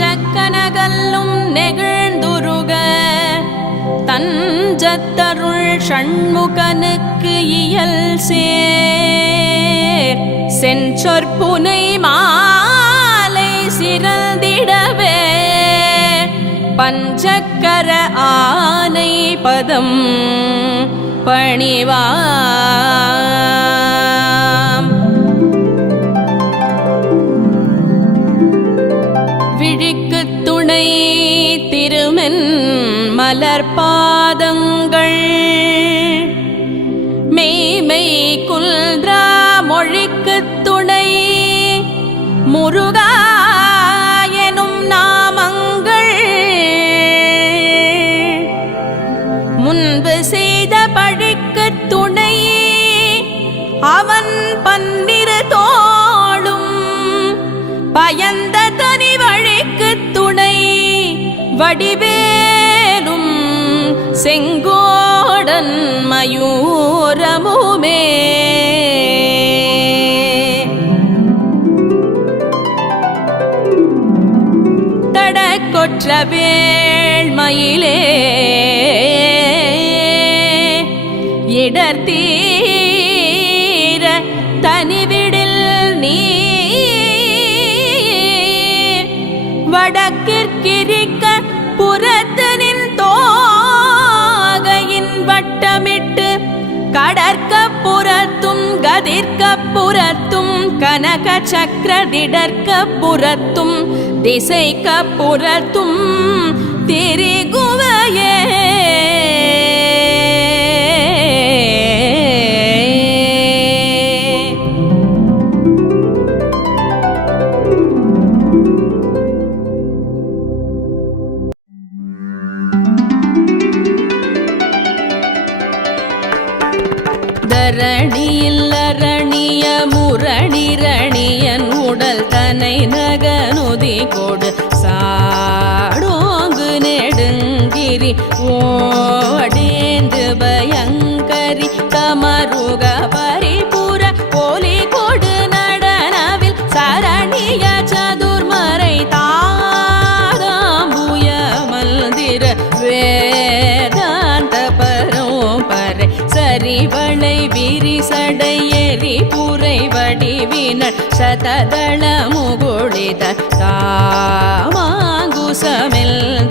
நெஞ்சக்கனகல்லும் நெகிழ்ந்துருக தஞ்சத்தருள் ஷண்முகனுக்கு இயல் சேர் செஞ்சொற்புனை மாலை சிறந்திடவே பஞ்சக்கர ஆனை பதம் பணிவாம். விழிக்கு துணை திருமென் மலர்பாதங்கள் மெய்மை குல்ரா மொழிக்கு துணை முருகா எனும் நாமங்கள் முன்பு செய்த பழிக்கு துணை அவன் பன்னிரு தோளும் பயந்த தனி வழிக்கு துணை வடிவேலும் செங்கோடன் மயூரமுமே தடக்கொற்ற வேள்மயிலே இடர்தீர தனிவிடில் நீ வடக்கிற்கிரிக்க புறத்தனின் தோகையின் வட்டமிட்டு கடற்க புறத்தும் கதிர்க்க புறத்தும் கனக சக்கரதிடற்க புறத்தும் திசைக்க புறத்தும் திரிகுவையே தரணியில் அரணிய முரணிரணியன் உடல் தனை நகனுதி கொடு சாடோங்கு நெடுங்கிரி ஓடேந்து பயங்கரி கமருக பரிபுர போலி கொடு நடனவில் சரணிய சதுர்மறை தாதாம்புய மல்திர வேதாந்த பரோபரை சரிவளை விரிசடை எரி புரை வடிவினர் சததள முகுளித தாமாங்குசமெல்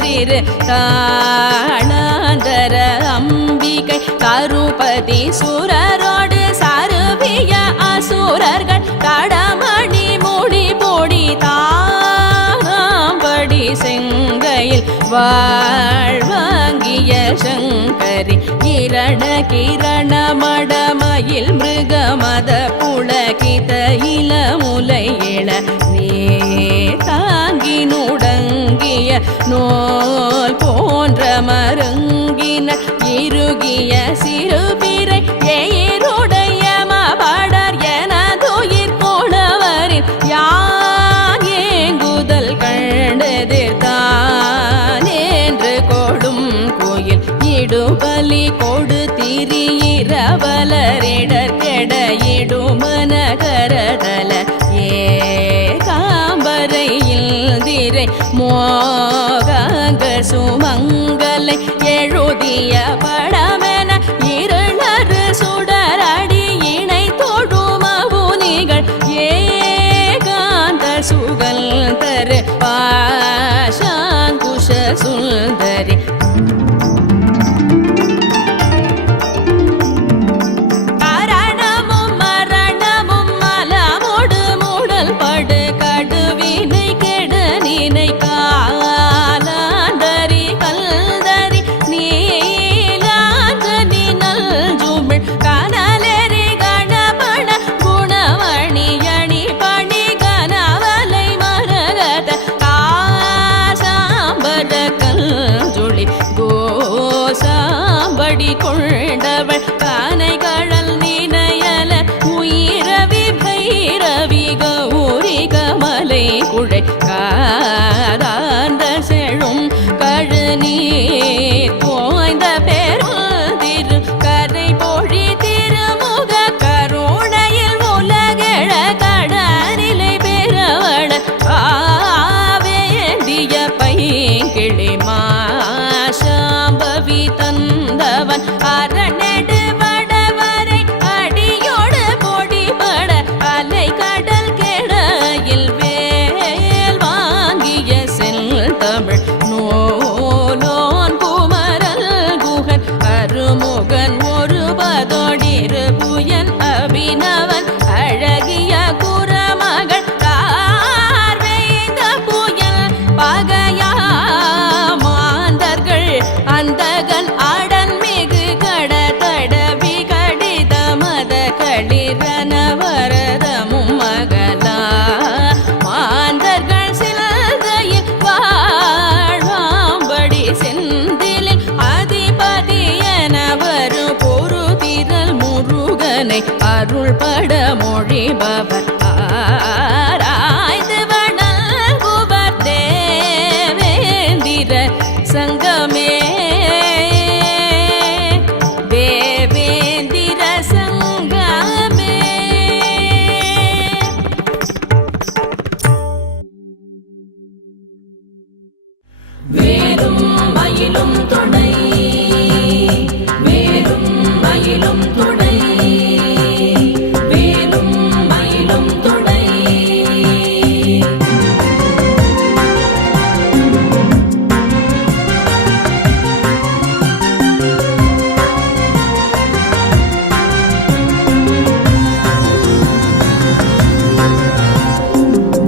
திரு தாளாந்தர அம்பிகை கருபதி சுரரோடு சருவிய அசுரர்கள் கடமணி மூடி போடி தாம்படி செங்கையில் வாழ்வாங்கிய சங்கரி கிரண கிரண மடமயில் மிருகமத புலகித இளமுலை இள நீ தாங்கி நுடங்கிய நோல் போன்ற மருங்கின இறுகிய சிறுபிறை எயிருடைய மபடர் எனதுயிர் கொணவரின் யாங்குதல் கண்டதிர் தானேன்று கொடும் கோயில் இடுபலி கொடு திரியிரவலரிடர் கெட இடுமனகரதல ஏ காம்பரையில் திரை மோகாங்க சுமங்கலை எழுதிய படமென இருளறு சுடரடி இணை தொடுமவுனிகள் ஏகாந்த சுகல் தரு பாஷாங்குஷ சுந்தரி கொண்டவள் கானை கழல் நினையல உயிரவி பைரவி கௌரி கமலை குழை காதார்ந்த செழும் கழுநீர் தோய்ந்த பெரும் திரு கரை பொழி திருமுக கருணையில் உலகெழ அபிநவன் அரணெடு வடவரை அடியோடு பொடிபட அலை கடல் கெடையில் வேல் வாங்கிய செல் தமிழ் நூலோன் குமரல் குகன் அருமுகன் ஒருபதோடிரு புயன் அபிநவன் அழகிய குரமகள் கார்வேந்த புயல் பகையா மாந்தர்கள் அந்தகன் அடன் மிகு கடதட விகடித மத களிரன வரதமும் மகளா மாந்தர்கள் சிலதையில் வாழ்வாம்படி செந்திலில் அதிபதி என வரும் பொருதிரல் முருகனை அருள்பட மொழிபவர் ஆராய்ந்து வணங்குவர் தேவேந்திர சங்கமே தேவேந்திர சங்கமே. வேலும் மயிலும் துணை வேலும் மயிலும் துணை வேலும் மயிலும் துணை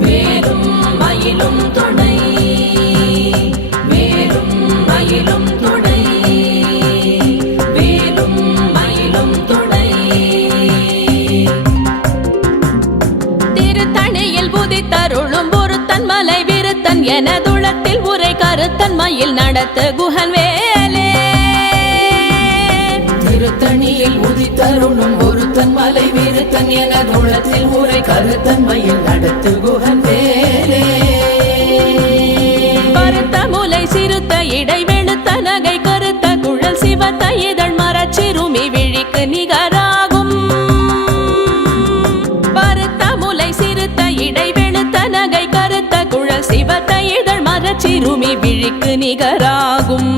வேலும் மயிலும் துணை வேலும் மயிலும் துணை வேலும் மயிலும் துணை. திருத்தணியில் புதித்தருளும் ஒருத்தன் மலை விருத்தன் எனதுளத்தில் உரை கருத்தன் மயில் நடத்து குகன் வேலே. திருத்தணியில் உதித்தருளும் ஒருத்தன் மலை விருத்தன் எனதுளத்தில் உரை கருத்தன் மயில் நடத்து குகன் வேலே. பருத்த முலை சிறுத்த இடை வெளுத்த நகை கருத்த குழல் சிவத்த இதழ் மரச்சிறுமி விழிக்கு நிகராகும். பருத்த முலை சிறுத்த இடை வெளுத்த நகை கருத்த குழல் சிவத்த இதழ் மரச்சிறுமி விழிக்கு நிகராகும்.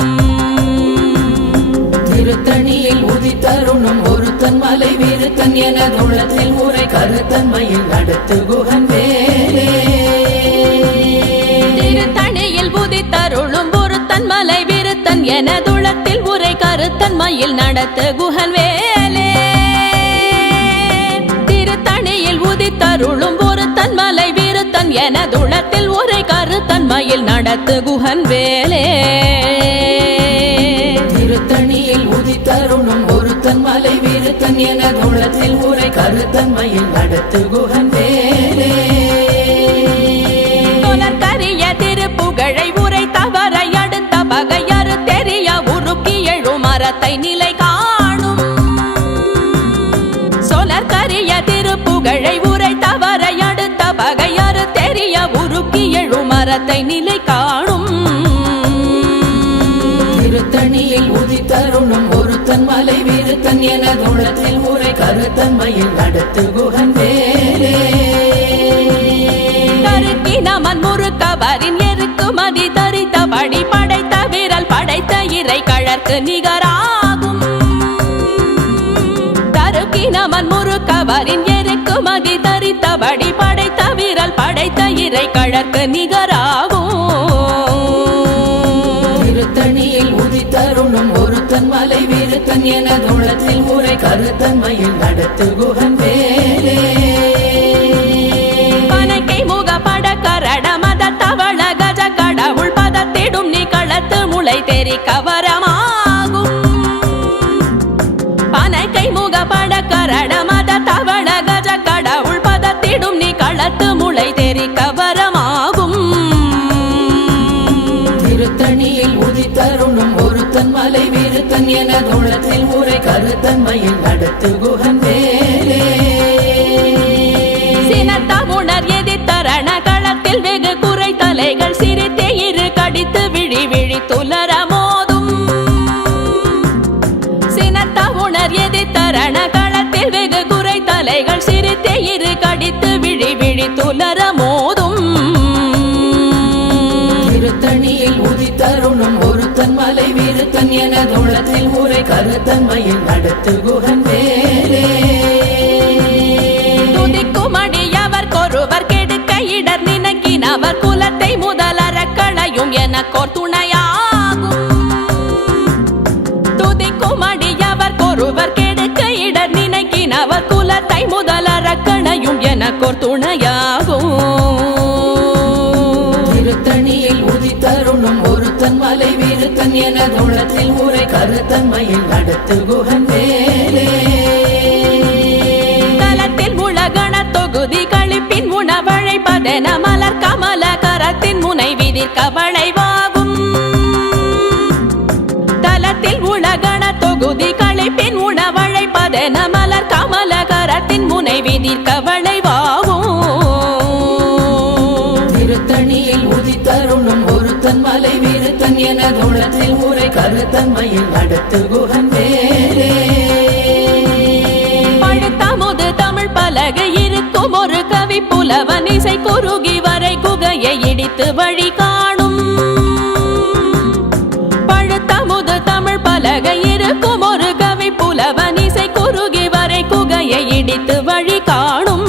திருத்தணியில் உதித்தருளும் ஒருத்தன் மலை விருத்தன் எனதுளத்தில் உரை கருத்தன் மயில் நடத்து குகன் வேலே. திருத்தணியில் புதித்தருளும் ஒருத்தன் மலை விருத்தன் எனதுளத்தில் உரை கருத்தன் மயில் நடத்து குகன் வேலே. திருத்தணியில் உதித்தருளும் ஒருத்தன் மலை விருத்தன் எனதுளத்தில் உரை கருத்தன் மயில் நடத்து குகன் வேலே. திருத்தணியில் உதித்தருளும் ஒருத்தன் மலை விருத்தன் எனதுளத்தில் உரை கருத்தன் மயில் நடத்து குகன் வேலே. கரிய திருப்புகழை உரை தவறை அடுத்த பகையறு தெரிய உருக்கி எழும் மரத்தை நிலை காணும். சொலற்கரிய திருப்புகழை உரை தவறை அடுத்த பகையறு தெரிய உருக்கி எழும் மரத்தை நிலை காணும். திருத்தணியில் உதித்தருளும் ஒருத்தன் மலை விருத்தன் எனதுளத்தில் உரை கருத்தன் மயில் நடத்து குகன் வேலே. கருக்கி நமன் முறுக்கவரின் எருக்கு மதி தரித்தபடி படைத்த விரல் படைத்த இறை கழற்கு நிகராகும். தருக்கி நமன் முறுக்கவரின் எருக்கு மதி தரித்தபடி படைத்த விரல் படைத்த இறை கழற்கு நிகராகும். திருத்தணியில் உதித்தருளும் ஒருத்தன் மலை விருத்தன் எனதுளத்தில் உரை கருத்தன் மயில் நடத்து குகன் வேலே. பனைக்கை முக பட கரட மத தவள கஜ கடவுள் பதத்திடும் நீ களத்து முளை தெரி கவரமாகும். பனைக்கை முக பட கரட மத தவள கஜ கடவுள் பதத்திடும் நீ களத்து முளை தெரி கவரமாகும். திருத்தணியில் உதித்தருளும் ஒருத்தன் மலை விருத்தன் எனதுளத்தில் உரை கருத்தன் மயில் நடத்து குகன் வேலே. சினத்தமுணர் எதிர்த்தரண களத்தில் வெகு குறை தலைகள் சிரித்தே இரு கடித்து விழி விழி துலர மோதும். சினத்தமுணர் எதிர்த்தரண களத்தில் வெகு குறை தலைகள் சிரித்தே இரு கடித்து விழி விழி துலர மோதும். திருத்தணியில் உதித்தருளும் ஒருத்தன் மலை விருத்தன் விருத்தன் எனதுளத்தில் உரை கருத்தன்மையில் நடத்து குகன் வேலே துதிக்கும் அடியவர்க்கொருவர் கெடுக்க இடர் நினைக்கினவர் குலத்தை முதலற களையும் எனக்கோர் துணையாகும் துதிக்கும் அடியவர்க்கொருவர் கெடுக்க இடர் நினைக்கினவர் குலத்தை முதலற களையும் எனக்கோர் துணையாகும் திருத்தணியில் உதித்தருணும் ஒருத்தன் மலை விருத்தன் எனதுளத்தில் உரை கருத்தன்மையில் நடத்து குகன் வேலே தலத்தில் உலகண தொகுதி கழிப்பின் உணவழைப்பதென மலர் கமல கரத்தின் முனை விதிர்க்க வளைவாகும் தலத்தில் உலகண தொகுதி கழிப்பின் உணவழைப்பதென மலர் கமல கரத்தின் முனை விதிர்க்க வளைவாகும் திருத்தணியில் உதித்தருணும் ஒருத்தன் மலை விருத்தன் எனதுளத்தில் உரை கருத்தன்மையில் நடத்து குகன் வேலே பழுத்தமுது தமிழ் பலகை இருக்கும் ஒரு கவி புலவன் இசை குறுகி வரை குகையை இடித்து வழி காணும் பழுத்தமுது தமிழ் பலகை இருக்கும் ஒரு கவி புலவன் இசை குறுகி வரை குகையை இடித்து வழி காணும்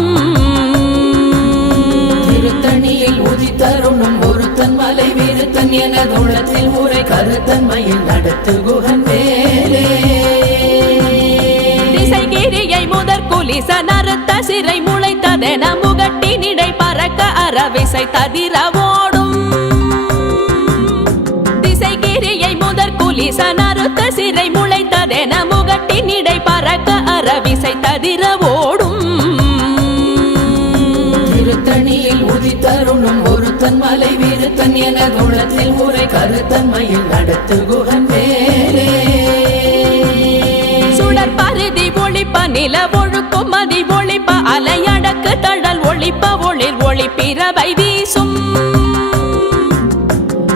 திருத்தணியில் உதித்தருணும் ஒருத்தன் மலை விருத்தன் எனதுளத்தில் உரை கருத்தன்மையில் நடத்து குகன் வேலே திசைகிரியை முதற் குலிச நறுத்த சிறை முளைத்ததென முகட்டினிடை பறக்க அறவிசை ததிர ஓடும் திசைகிரியை முதற் குலிச நறுத்த சிறை முளைத்ததென முகட்டினிடை பறக்க அறவிசை ததிர ஓடும் திருத்தணியில் உதித்தருணும் ஒருத்தன் மலை விருத்தன் எனதுளத்தில் உரை கருத்தன்மையில் நடத்து குகன் வேலே சுடர் பருதி ஒளிப்ப நில ஒழுக்கும் மதி ஒளிப்ப அலையடக்கு தழல் ஒளிப்ப ஒளிர் ஒளிப்பிறவை வீசும்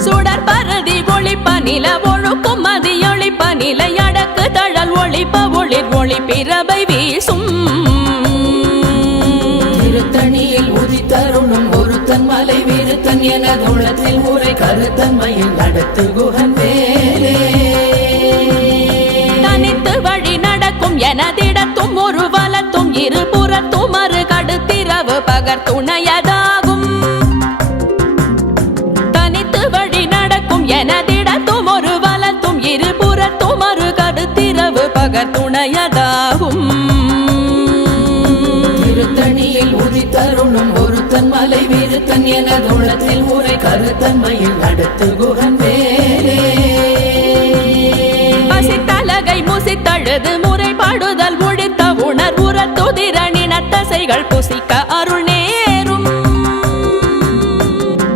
சுடர் பருதி ஒளிப்ப நில ஒழுக்கும் மதி ஒளிப்ப நிலையடக்கு தழல் ஒளிப்ப ஒளிர் ஒளிப்பிறவை வீசும் திருத்தணியில் உதித்தருணும் ஒருத்தன் மலை விருத்தன் எனதுளத்தில் உரை கருத்தன்மையில் நடத்து குகன் வேலே தனித்து வழி நடக்கும் எனதிடத்தும் ஒரு வலத்தும் இருபுறத்தும் மறு கடுத்திரவு பகர் துணையதாகும் தனித்து வழி நடக்கும் எனதிடத்தும் ஒரு வலத்தும் இருபுறத்தும் மறு கடுத்திரவு பகர் துணையதாகும் திருத்தணியில் உதித்தருணும் ஒருத்தன் மலை விருத்தன் எனதுளத்தில் உரை கருத்தன்மையில் நடத்து குகன் வேலே பசித்தலகை முசித்தழுது முறைப்பாடுதல் ஒழித்த உணர்வுற துதிரணினத்தசைகள் புசிக்க அருள் நேரும்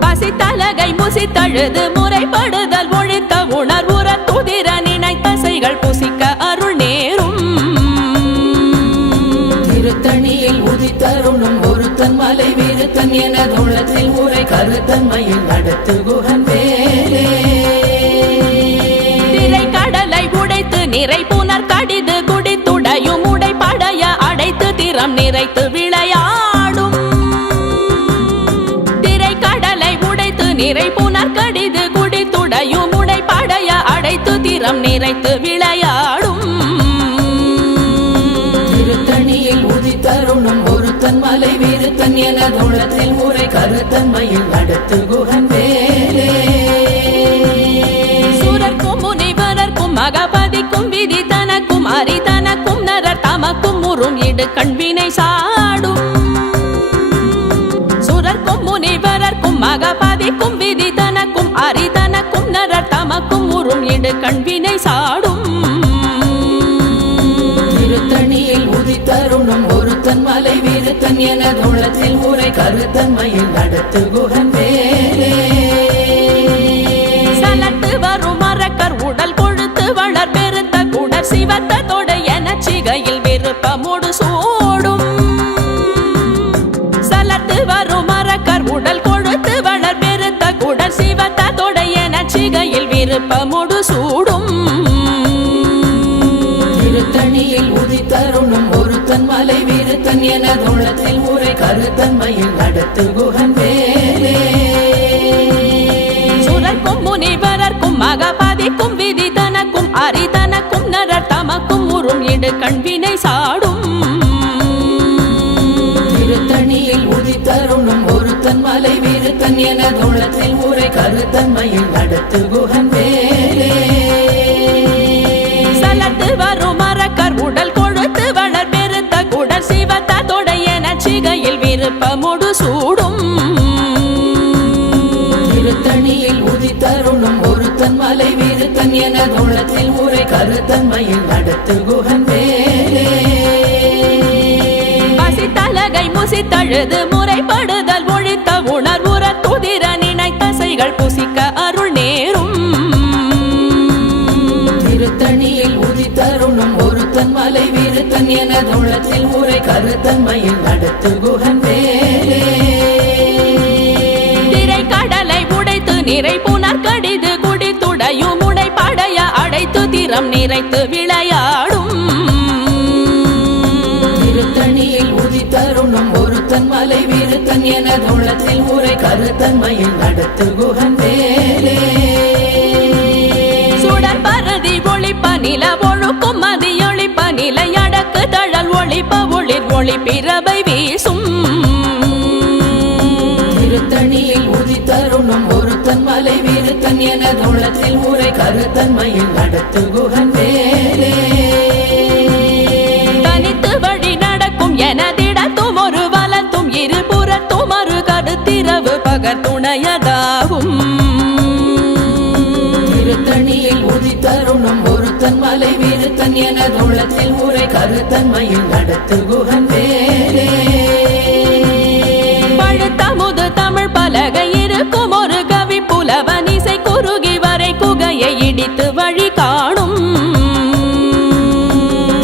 பசித்தலகை முசித்தழுது முறைப்படுதல் ஒழித்த உணர்வுற துதிரணினைத்தசைகள் புசிக்க அருள் நேரும் திருத்தணியில் உதித்தருணும் ஒருத்தன் மலை விருத்தன் எனதுளத்தில் உரை கருத்தன்மையில் நடத்து குகன் வேலே திரை கடலை உடைத்து நிறை புனர் கடிது குடித்துடையும் உடைப்படைய அடைத்து திறம் நிறைத்து விளையாடும் திரை கடலை உடைத்து நிறை புனர் கடிது குடித்துடையும் உடைப்படைய அடைத்து திறம் நிறைத்து விளையாடும் திருத்தணியில் உதித்தருணும் ஒருத்தன் மலை விருத்தன் எனதுளத்தில் உரை கருத்தன்மையில் நடத்து குகன் வேலே சுரர்க்கும் முனிவரர்க்கும் மகபதிக்கும் விதி தனக்கும் அரி தனக்கும் நரர் தமக்கும் உறும் இடு கண்வினை சாடும் சுரர்க்கும் முனிவரர்க்கும் மகபதிக்கும் விதி தனக்கும் அரி தனக்கும் நரர் தமக்கும் உறும் இடு கண்வினை சாடும் திருத்தணியில் உதித்தருணும் ஒருத்தன் மலை விருத்தன் எனதுளத்தில் உரை கருத்தன்மையில் நடத்து குகன் வேலே சலத்து வரும் மரக்கர் உடல் கொழுத்து வளர் பெருத்த குடர் சிவத்த தொட என சிகையில் விருப்பமோடு சூடும் சலத்து வரும் மரக்கர் உடல் கொழுத்து வளர் பெருத்த குடர் சிவத்த தொட என சிகையில் விருப்பமோடு சூடும் திருத்தணியில் உதித்தருணும் ஒருத்தன் மலை விருத்தன் எனதுளத்தில் உரை கருத்தன்மையில் நடத்து குகன் வேலே சுரர்க்கும் முனிவரர்க்கும் மகபதிக்கும் விதி தனக்கும் வன்வினை சாடும் திருத்தணியில் உதித்தருணும் ஒருத்தன் மலை விருத்தன் என துளத்தில் உரை கருத்தன்மையில் நடத்து குகன் வேலே சலத்து வரும் மரக்கர் உடல் கொழுத்து வளர் பெருத்த குடல் சிவத்த தொடையன சிகையில் விருப்பமுடு சூடும் திருத்தணியில் உதித்தருணும் ஒருத்தன் மலை விருத்தன் என துளத்தில் உரை கருத்தன்மையில் நடத்து குகன் வேலே பசித்தலகை முசித்தழுது முறைப்படுதல் ஒழித்த உணர்வுற துதிர நினைத்தசைகள் புசிக்க அருள் நேரும் திருத்தணியில் உதித்தருணும் ஒருத்தன் மலை விருத்தன் என துளத்தில் உரை கருத்தன்மையில் நடத்து குகன் வேலே திரை கடலை உடைத்து நிறை புனர் கடிது குடித்துடையும் உடை படைய அடைத்து திறம் நிறைத்து விளையாடும் திருத்தணியில் உதித்தருணும் ஒருத்தன் மலை விருத்தன் என துளத்தில் உரை கருத்தன்மையில் நடத்து குகன் வேலே சுடர் பரதி ஒளிப்ப நில ஒழுக்கும் மதியொளிப்ப நிலை அடக்கு தழல் ஒளிப்ப ஒளிர் ஒளி பிறவை வீசும் திருத்தணியில் உதித்தருணும் ஒருத்தன் மலை விருத்தன் என துளத்தில் உரை கருத்தன்மையில் நடத்து குகன் வேலே தனித்து வழி நடக்கும் எனதிடத்தும் ஒரு வலத்தும் இருபுறத்தும் ஒரு கருத்திரவு பகர் துணையதாகும் திருத்தணியில் உதித்தருணும் ஒருத்தன் மலை விருத்தன் என துளத்தில் உரை கருத்தன்மையில் நடத்து குகன் வேலே பழுத்தமுது தமிழ் பலகை இருக்கும் ஒரு கவி புலவன் இசை குறுகி வரை குகையை இடித்து வழி காணும்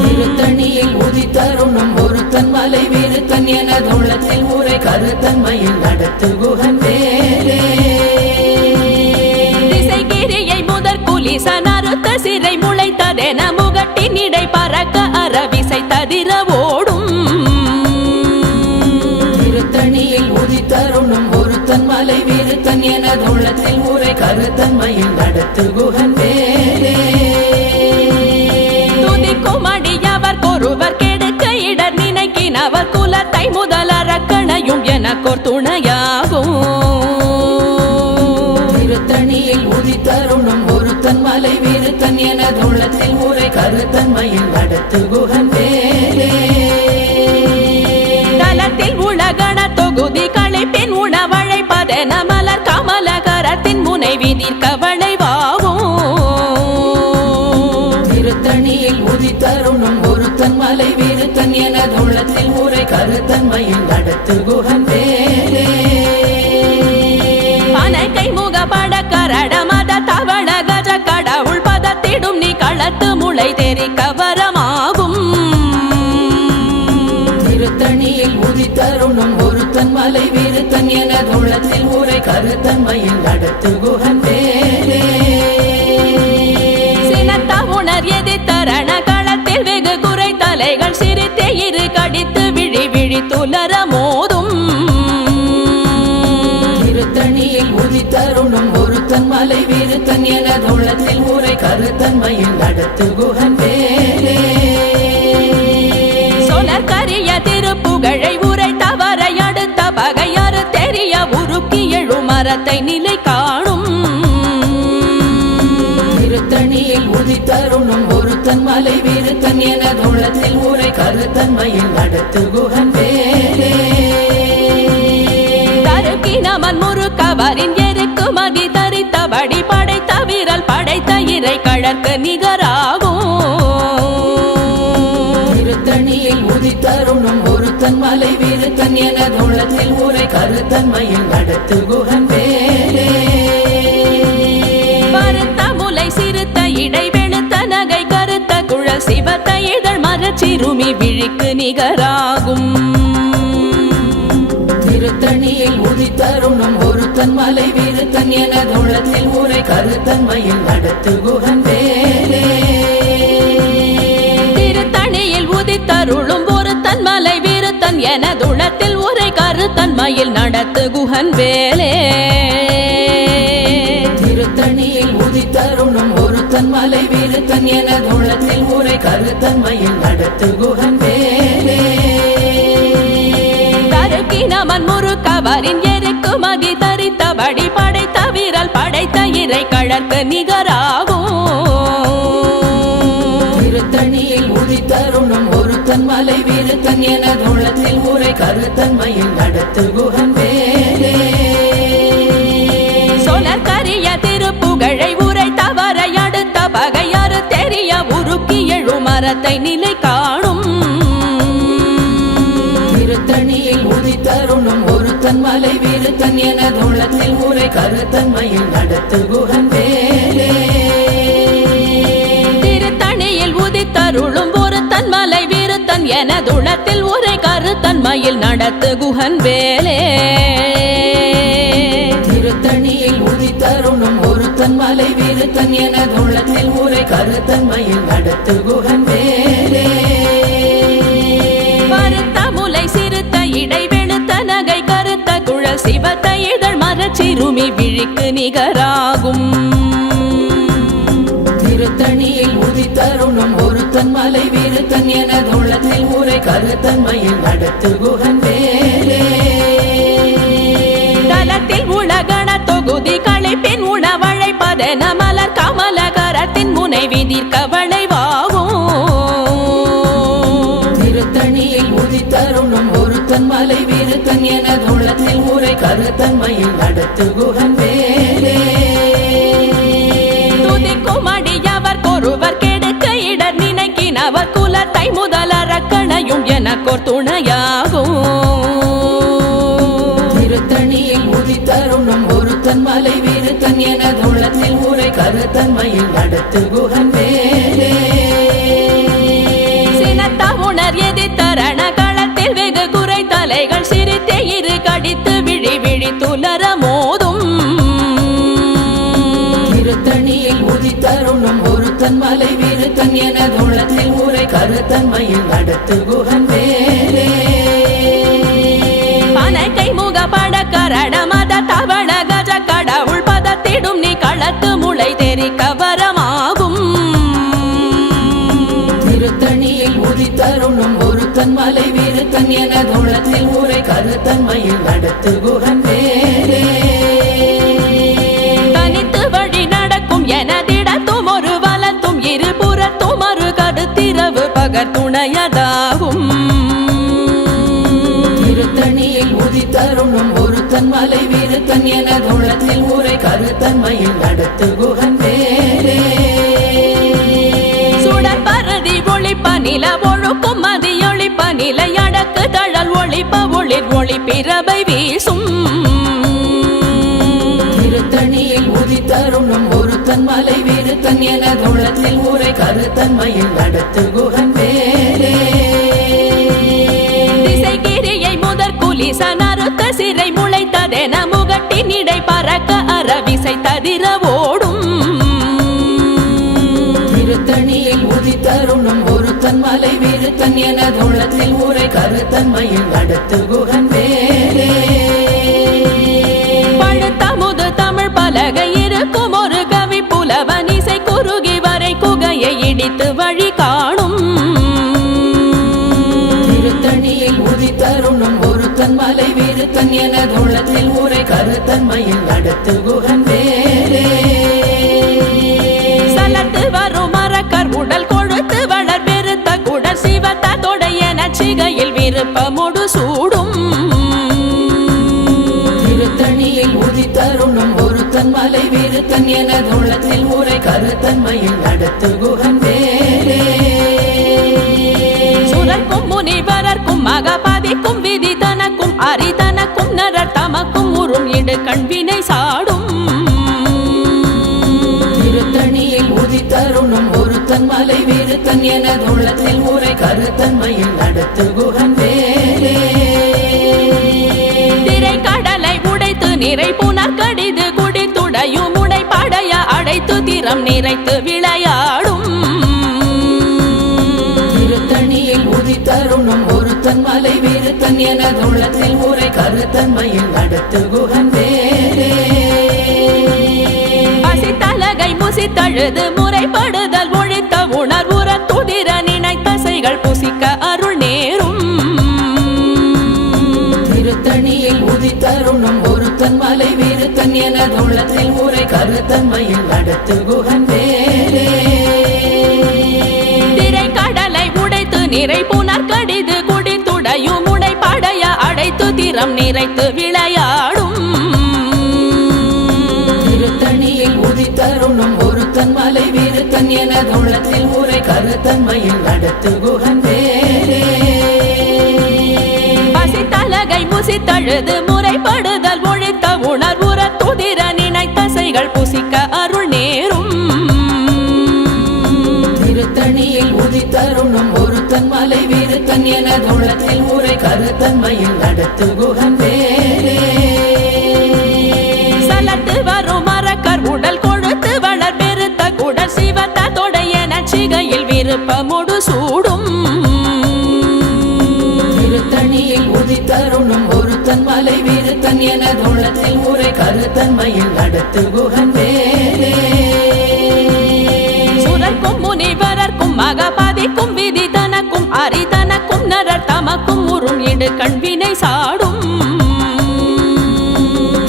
திருத்தணியில் உதித்தருணும் ஒருத்தன் மலை விருத்தன் என துளத்தில் உரை கருத்தன்மையில் நடத்து குகன் வேலே திசைகிரியை முதற் குலிசன் அறுத்த சிறை முளைத்ததென முகட்டின் இடை பறக்க அறவிசை ததிர ஓடும் திருத்தணியில் உதித்தருணும் ஒருத்தன் மலை விருத்தன் என துளத்தில் உரை கருத்தன்மையில் நடத்து குகன் வேலே துதிக்கும் அடியவர் கொருவர் கெடுக்க இடர் நினைக்கினவர் குலத்தை முதலறக்கணையும் எனக்கோர் துணையாகும் திருத்தணியில் உதித்தருணும் ஒருத்தன் மலை விருத்தன் என துளத்தில் உரை கருத்தன்மையில் நடத்து குகன் வேலே தலத்தில் உலகண தொகுதி களைப்பின் உணவழைப்பதென மலர் கமலகரத்தின் முனை விதிர்க்க வளைவாகும் திருத்தணியில் உதித்தருணும் ஒருத்தன் மலை விருத்தன் என துளத்தில் உரை கருத்தன்மையில் நடத்து குகன் வேலே பனக்கை முகப்பட கரட மத தவள கஜ கடவுள் பதத்திடும் நீ களத்து முளை தெரிக்க வரமாகும் திருத்தணியில் உதித்தருணும் ஒருத்தன் மலை விருத்தன் என துளத்தில் உரை கருத்தன்மையில் நடத்து குகன் வேலே சினத்த உணர் எதிர்த்தரண களத்தில் வெகு குறை தலைகள் சிரித்தே இரு கடித்து விழி விழி துலர மோதும் திருத்தணியில் உதித்தருணும் ஒருத்தன் மலை விருத்தன் என துளத்தில் உரை கருத்தன்மையில் நடத்து குகன் வேலே சொலர் கரிய திருப்புகழை உரை தவறை அடுத்த பகையறு தெரிய உருக்கி எழு மரத்தை நிலை காணும் திருத்தணியில் உதித்தருணும் ஒருத்தன் மலை விருத்தன் என துளத்தில் உரை கருத்தன்மையில் நடத்து குகன் வேலே தருக்கினமன் முறுக்கவரின் எருக்கு மதி தரித்தபடி படைத்த விரல் படைத்த இறை கழற்கு நிகராகும் திருத்தணியில் உதித்தருணும் ஒருத்தன் மலை விருத்தன் என துளத்தில் உரை கருத்தன்மையில் நடத்து குகன் வேலே பருத்த முலை சிறுத்த இடை வெளுத்த நகை கருத்த குழல் சிவத்த இதழ் மரச்சிறுமி விழிக்கு நிகராகும் திருத்தணியில் உதித்தருணும் ஒருத்தன் மலை விருத்தன் என துளத்தில் உரை கருத்தன்மையில் நடத்து குகன் வேலே திருத்தணியில் உதித்தருளும் ஒருத்தன் மலை விருத்தன் என துளத்தில் உரை கருத்தன்மையில் நடத்து குகன் வேலே திருத்தணியில் உதித்தருணும் ஒருத்தன் ஒருத்தன் மலை விருத்தன் எனதுளத்தில் உரை கருத்தன்மையில் நடத்து குகன் வேலே தருக்கினமன் முறுக்கவரின் எருக்கு மதி தரித்தபடி படைத்த வீரல் படைத்த இறை கழற்கு நிகராகும் திருத்தணியில் உதித்தருணும் ஒருத்தன் மலை விருத்தன் எனதுளத்தில் உரை கருத்தன்மையில் நடத்து குகன் வேலே சொலற்கரிய திருப்புகழை உரை தவறை அடுத்த பகையாறு தெரிய உருக்கி எழு மரத்தை நிலை காணும் திருத்தணியில் உதித்தருணும் ஒருத்தன் மலை விருத்தன் எனதுளத்தில் உரை கருத்தன்மையில் நடத்து குகன் வேலே திருத்தணியில் உதித்தருளும் ஒருத்தன் மலை விருத்தன் எனதுளத்தில் உரை கருத்தன்மையில் நடத்து குகன் வேலே திருத்தணியில் உதித்தருணும் ஒருத்தன் மலை விருத்தன் எனதுளத்தில் உரை கருத்தன்மையில் நடத்து குகன் வேலே பருத்த முலை சிறுத்த இடை வெளுத்த நகை கருத்த குழல் சிவத்த இதழ் மரச்சிறுமி விழிக்கு நிகராகும் திருத்தணியில் உதித்தருணும் ஒருத்தன் மலை விருத்தன் எனதுளத்தில் உரை கருத்தன்மையில் நடத்து குகன் வேலே தலத்தில் உலகண தொகுதி களைப்பின் உணவழைப்பதென மலர் கமல கரத்தின் முனை விதிர்க்க வளைவாகும் திருத்தணியில் உதித்தருணும் ஒருத்தன் மலை விருத்தன் எனதுளத்தில் உரை கருத்தன்மையில் நடத்து குகன் வேலே துதிக்கும் அடியவர் கொருவர் கெடுக்க இடர் நினைக்கினவர் குலத்தை முதலறக்கணையும் எனக்கோர் துணையாகும் திருத்தணியில் உதித்தருணும் ஒருத்தன் மலை விருத்தன் எனதுளத்தில் உரை கருத்தன்மையில் நடத்து குகன் வேலே சினத்த உணர் எதிர்த்தரண களத்தில் வெகு குறை தலைகள் சிரித்தே இரு கடித்து விழி விழி துலர மோதும் திருத்தணியில் உதித்தருணும் ஒருத்தன் மலை விருத்தன் எனதுளத்தில் உரை கருத்தன்மையில் நடத்து குகன் வேலே பனக்கை முக படக்கரண மத தவள கஜ கடவுள் பதத்திடும் நீ களத்து முளை தெரிக்க வரமாகும் திருத்தணியில் உதித்தருணும் ஒருத்தன் மலை விருத்தன் எனதுளத்தில் உரை கருத்தன்மையில் நடத்து குகன் வேலே தனித்து வழி நடக்கும் எனதிடத்தும் ஒரு வலத்தும் இரு புறத்தும் ஒரு கருத்திரவு பகர் துணையதாகும் திருத்தணியில் உதித்தருணும் ஒருத்தன் மலை விருத்தன் எனதுளத்தில் உரை கருத்தன்மையில் நடத்து குகன் வேலே சுடர் பரதி ஒளிப்ப நில ஒழுக்கும் மதியொளிப்ப நிலை அடக்கு தழல் ஒளிப்ப ஒளிர் ஒளி பிறவை வீசும் திருத்தணியில் உதித்தருணும் ஒருத்தன் மலை விருத்தன் எனதுளத்தில் உரை கருத்தன்மையில் நடத்து குகன் வேலே திசைகிரியை முதற் குலிசன் அறுத்த சிறை முளைத்ததென முகட்டின் இடை பறக்க அறவிசை ததிர ஓடும் திருத்தணியில் உதித்தருணும் ஒருத்தன் மலை விருத்தன் எனதுளத்தில் உரை கருத்தன்மையில் நடத்து குகன் வேலே பழுத்த முது தமிழ் பலகை இருக்கும் ஒரு கவி புலவன் இசை குறுகி வரை குகையை இடித்து வழி காணும் திருத்தணியில் உதித்தருணும் ஒருத்தன் மலை விருத்தன் எனதுளத்தில் உரை கருத்தன்மையில் நடத்து குகன் வேலே சலத்து வரும் மரக்கர் உடல் கொழுத்து வளர் பெருத்த குடல் சிவத்த தொடைய நச்சிகையில் விருப்பமுடு சூடும் திருத்தணியில் உதித்தருணும் ஒருத்தன் மலை விருத்தன் எனதுளத்தில் உரை கருத்தன்மையில் நடத்து குகன் வேலே சுரர்க்கும் முனிவரர்க்கும் மகபதிக்கும் விதி தனக்கும் அரிதனக்கும் நரர் தமக்கும் உறும் இடு கண்வினை சாடும் திருத்தணியில் உதித்தருணும் ஒருத்தன் மலை விருத்தன் எனதுளத்தில் உரை கருத்தன்மையில் நடத்து குகன் வேலே திரை கடலை உடைத்து நிறை புனர் கடிது குடித்துடையும் உடை படைய அடைத்து திறம் நிறைத்து விளையாடும் திருத்தணியில் உதித்தருணும் ஒருத்தன் மலை விருத்தன் எனதுளத்தில் உரை கருத்தன்மையில் நடத்து குகன் வேலே பசித்தலகை புசித்தழுது முறைப்படுதல் ஒழித்த உணர்வுற துதிர நினைத்தசைகள் புசிக்க அருள் நேரும் திருத்தணியில் உதித்தருணும் ஒருத்தன் மலை விருத்தன் எனதுள்ளத்தில் உரை கருத்தன்மையில் நடத்து குகன் வேலே திரை கடலை உடைத்து நிறை புனர் கடிது குடித்துடையும் உடை படைய அடைத்து திறம் நிறைத்து விளையாடும் திருத்தணியில் உதித்தருணும் ஒருத்தன் மலை விருத்தன் எனதுள்ளத்தில் உரை கருத்தன்மையில் நடத்து குகன் வேலே பசித்தலகை முசித்தழுது முறைப்படுதல் ஒழித்த உணர்வுற துதிர நினைத்தசைகள் புசிக்க அருள் நேரும் திருத்தணியில் உதித்தருணும் ஒருத்தன் மலை விருத்தன் எனதுள்ளத்தில் உரை கருத்தன்மையில் நடத்து குகன் வேலே சலத்து வரும் மரக்கர் உடல் கொழுத்து வளர் பெருத்த குடல் சிவத்த தொடையன சிகையில் விருப்பமுடு சூடும் திருத்தணியில் உதித்தருணும் ஒருத்தன் மலை விருத்தன் எனதுள்ளத்தில் உரை கருத்தன்மையில் நடத்து குகன் வேலே சுரர்க்கும் முனிவரர்க்கும் மகபதிக்கும் விதி தனக்கும் அரிதனக்கும் நரர் தமக்கும் உறும் இடு கண்வினை சாடும்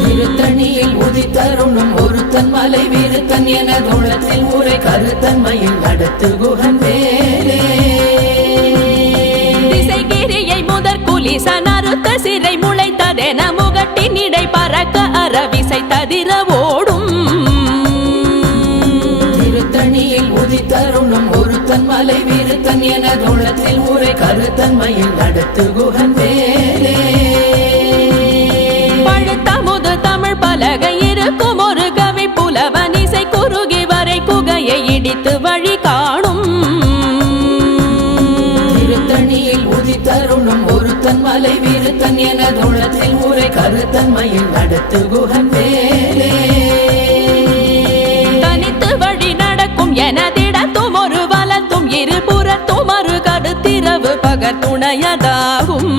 திருத்தணியில் உதித்தருணும் ஒருத்தன் மலை விருத்தன் எனதுள்ளத்தில் உரை கருத்தன்மையில் நடத்து குகன் வேலே திசைகிரியை முதற் குலிசன் அறுத்த சிறை முளைத்ததென முகட்டின் இடை பறக்க அறவிசை ததிர ஓடும் திருத்தணியில் உதித்தருணும் ஒருத்தன் மலை விருத்தன் எனதுள்ளத்தில் உரை கருத்தன்மையில் நடத்து குகன் வேலே பழுத்தமுது தமிழ் பலகை இருக்கும் ஒரு கவி புலவன் இசை குறுகி வரை குகையை இடித்து வழி காணும் திருத்தணியில் உதித்தருணும் ஒருத்தன் மலை விருத்தன் எனதுள்ளத்தில் உரை கருத்தன்மையில் நடத்து குகன் வேலே தனித்து வழி நடக்கும் எனதிடத்தும் ஒரு வலத்தும் இருபுறத்தும் மறு கடுத்திரவு பகர் துணையதாகும்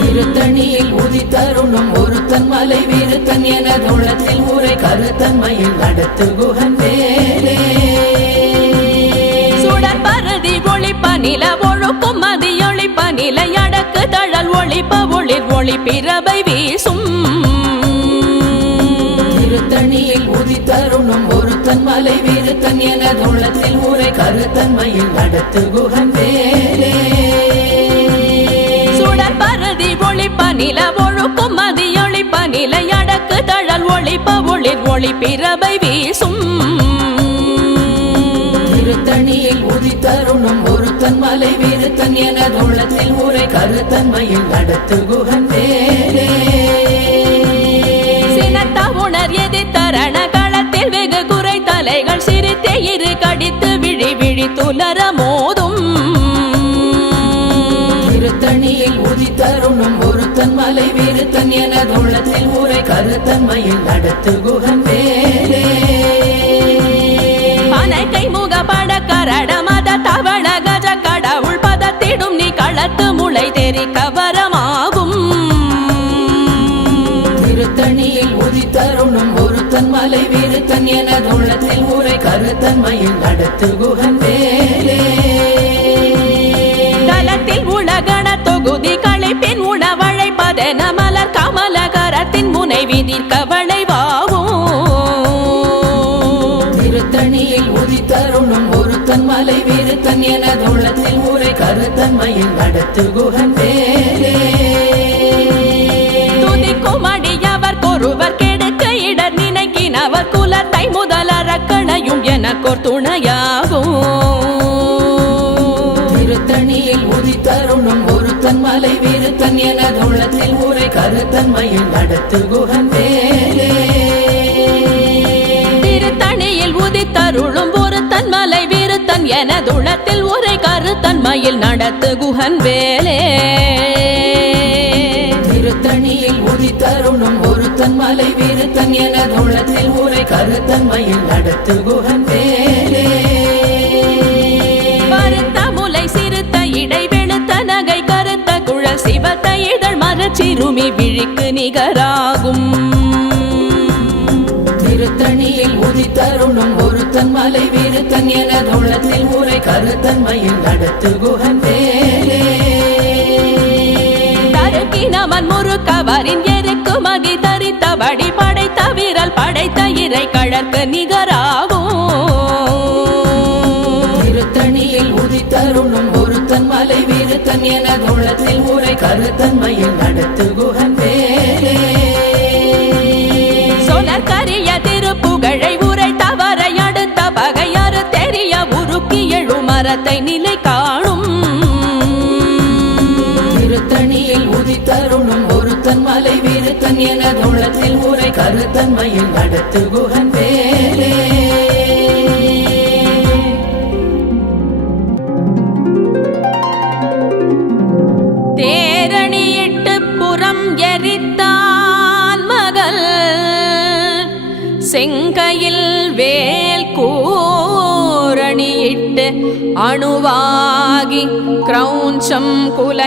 திருத்தணியில் உதித்தருணும் ஒருத்தன் மலை விருத்தன் எனதுள்ளத்தில் உரை கருத்தன்மையில் நடத்து குகன் வேலே சுடர் பருதி ஒளிப்ப நில ஒழுக்கும் மதியொளிப்ப நிலை அடக்கு தழல் ஒளிப்ப ஒளிர் ஒளி பிறவை வீசும் திருத்தணியில் உதித்தருணும் ஒருத்தன் மலை விருத்தன் எனதுள்ளத்தில் உரை கருத்தன்மையில் நடத்து குகன் வேலே சுடர் பருதி ஒளிப்ப நில ஒழுக்கும் மதியொளிப்ப நிலை அடக்கு தழல் ஒளிப்ப ஒளிர் ஒளி பிறவை வீசும் திருத்தணியில் உதித்தருணும் ஒருத்தன் மலை விருத்தன் எனதுள்ளத்தில் உரை கருத்தன்மையில் நடத்து குகன் வேலே சினத்த உணர் எதிர்த்தரண களத்தில் வெகு குறை தலைகள் சிரித்தே இரு கடித்து விழி விழி துலர மோதும் திருத்தணியில் உதித்தருணும் ஒருத்தன் மலை விருத்தன் எனதுள்ளத்தில் உரை கருத்தன்மையில் நடத்து குகன் வேலே பனைக்கை முகப்பட கரட மத தவள கஜ கடவுள் பதத்திடும் நீ களத்து முளை தெரி கவரமாகும் திருத்தணியில் உதித்தருணும் ஒருத்தன் மலை விருத்தன் எனதுள்ளத்தில் உரை கருத்தன்மையில் நடத்து குகன் வேலே தலத்தில் உலகண தொகுதி களைப்பின் உணவழைப்பதென மலர் கமலகரத்தின் முனை விதிர்க்க வளைவாகும் திருத்தணியில் உதித்தருணும் ஒருத்தன் மலை விருத்தன் எனதுள்ளத்தில் உரை கருத்தன்மையில் நடத்து குகன் வேலே துதிக்கும் அடியவர் கொருவர் கெடுக்க இடர் நினைக்கினவர் குலத்தை முதலறக்கணையும் எனக்கோர் துணையாகும் திருத்தணியில் உதித்தருணும் ஒருத்தன் மலை விருத்தன் எனதுள்ளத்தில் உரை கருத்தன்மையில் நடத்து குகன் வேலே திருத்தணியில் உதித்தருளும் ஒருத்தன் மலை விருத்தன் எனதுளத்தில் உரை கருத்தன்மையில் நடத்து குகன் வேலே திருத்தணியில் உதித்தருணும் ஒருத்தன் மலை விருத்தன் எனதுள்ளத்தில் உரை கருத்தன்மையில் நடத்து குகன் வேலே பருத்த முலை சிறுத்த இடை வெளுத்த நகை கருத்த குழல் சிவத்த இதழ் மரச்சிறுமி விழிக்கு நிகராகும் திருத்தணியில் உதித்தருளும் ஒருத்தன் மலை விருத்தன் எனதுளத்தில் உரை கருத்தன்மையில் நடத்து குகன் வேலே தருக்கினவன் முறுக்கவரின் எருக்கு மகி தரித்தபடி படைத்த வீரல் படைத்த இறை கழற்கு நிகராகும் திருத்தணியில் உதித்தருளும் ஒருத்தன் மலை விருத்தன் எனதுளத்தில் உரை கருத்தன்மையில் நடத்து குகன் வேலே சொலற்கரிய திருப்புகழை உரை தவறை அடுத்த பகையறு தெரிய உருக்கி எழு மரத்தை நிலை காணும் திருத்தணியில் உதித்தருளும் ஒருத்தன் மலை விருத்தன் எனதுளத்தில் உரை கருத்தன்மையில் நடத்து குகன் வேலே தேரணியிட்டு புறம் எரித்தான் மகள் செங்கையில் வேல் கூரணியிட்டு அணுவாகி கிரௌஞ்சம் குலைந்தரக்கர்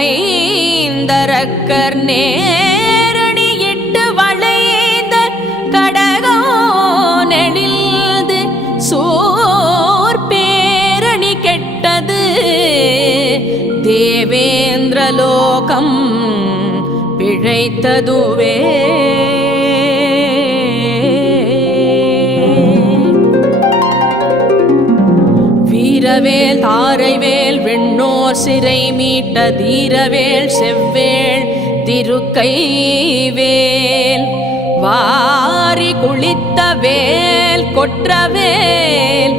நேரணியிட்டு வளைந்த கடகோ நெடில்து சோர் பேரணி கெட்டது தேவேந்திரலோகம் பிழைத்ததுவே வீரவேல் தாரைவேல் வெண்ணோர் சிறை மீட்ட தீரவேல் செவ்வேள் திருக்கைவேல் வாரி குளித்த வேல் கொற்றவேல்